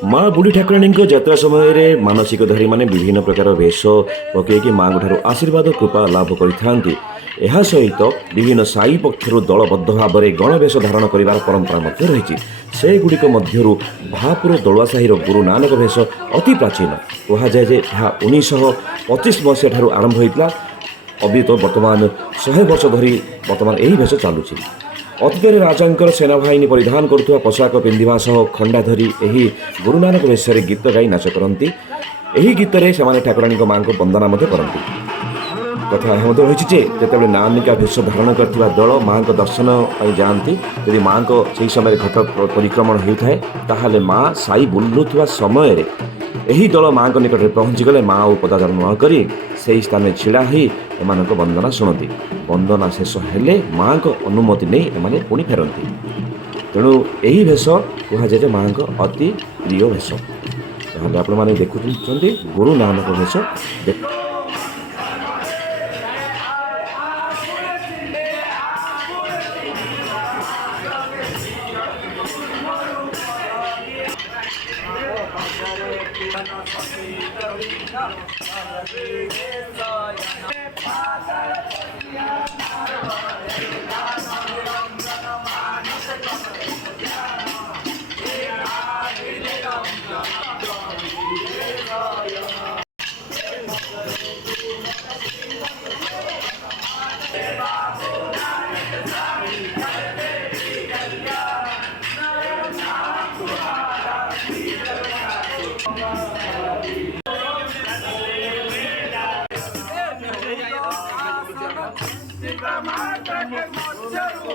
ମା ବୁଢ଼ୀ ଠାକୁରାଣୀଙ୍କ ଯାତ୍ରା ସମୟରେ ମାନସିକ ଧାରୀ ମାନେ ବିଭିନ୍ନ ପ୍ରକାର ବେଶ ପକାଇକି ମାଙ୍କ ଠାରୁ ଆଶୀର୍ବାଦ କୃପା ଲାଭ କରିଥାନ୍ତି। ଏହା ସହିତ ବିଭିନ୍ନ ସାହି ପକ୍ଷରୁ ଦଳବଦ୍ଧ ଭାବରେ ଗଣବେଶ ଧାରଣ କରିବାର ପରମ୍ପରା ମଧ୍ୟ ରହିଛି। ସେଗୁଡ଼ିକ ମଧ୍ୟରୁ ଭାପୁର ଦଳୁଆ ସାହିର ଗୁରୁ ନାନକ ବେଶ ଅତି ପ୍ରାଚୀନ। କୁହାଯାଏ ଯେ ଏହା 1925 ମସିହା ଠାରୁ ଆରମ୍ଭ ହୋଇଥିଲା। ଅବିତ ବର୍ତ୍ତମାନ 100 ବର୍ଷ ଧରି ବର୍ତ୍ତମାନ ଏହି ବେଶ ଚାଲୁଛି। ଅତୀତରେ ରାଜାଙ୍କର ସେନାବାହିନୀ ପରିଧାନ କରୁଥିବା ପୋଷାକ ପିନ୍ଧିବା ସହ ଖଣ୍ଡା ଧରି ଏହି ଗୁରୁ ନାନକ ବେଶରେ ଗୀତ ଗାଇ ନାଚ କରନ୍ତି। ଏହି ଗୀତରେ ସେମାନେ ଠାକୁରାଣୀଙ୍କ ମାଙ୍କୁ ବନ୍ଦନା ମଧ୍ୟ କରନ୍ତି। କଥା ଏହା ମଧ୍ୟ ରହିଛି ଯେ ଯେତେବେଳେ ନାନିକା ବେଶ ଧାରଣ କରିଥିବା ଦଳ ମାଙ୍କ ଦର୍ଶନ ପାଇଁ ଯାଆନ୍ତି, ଯଦି ମାଙ୍କ ସେହି ସମୟରେ ଘଟ ପରିକ୍ରମଣ ହେଉଥାଏ, ତାହେଲେ ମା ସାଇ ବୁଲୁଥିବା ସମୟରେ ଏହି ଦଳ ମାଙ୍କ ନିକଟରେ ପହଞ୍ଚିଗଲେ ମା ଆଉ ପଦାଚାର ନ କରି ସେହି ସ୍ଥାନରେ ଛିଡ଼ା ହୋଇ ଏମାନଙ୍କ ବନ୍ଦନା ଶୁଣନ୍ତି। ବନ୍ଦନା ଶେଷ ହେଲେ ମାଙ୍କ ଅନୁମତି ନେଇ ଏମାନେ ପୁଣି ଫେରନ୍ତି। ତେଣୁ ଏହି ବେଶ କୁହାଯାଏ ଯେ ମାଙ୍କ ଅତି ପ୍ରିୟ ବେଶ। ତାହେଲେ ଆପଣମାନେ ଦେଖୁଛନ୍ତି ଗୁରୁ ନାନକ ବେଶ। Siva mata que mocharu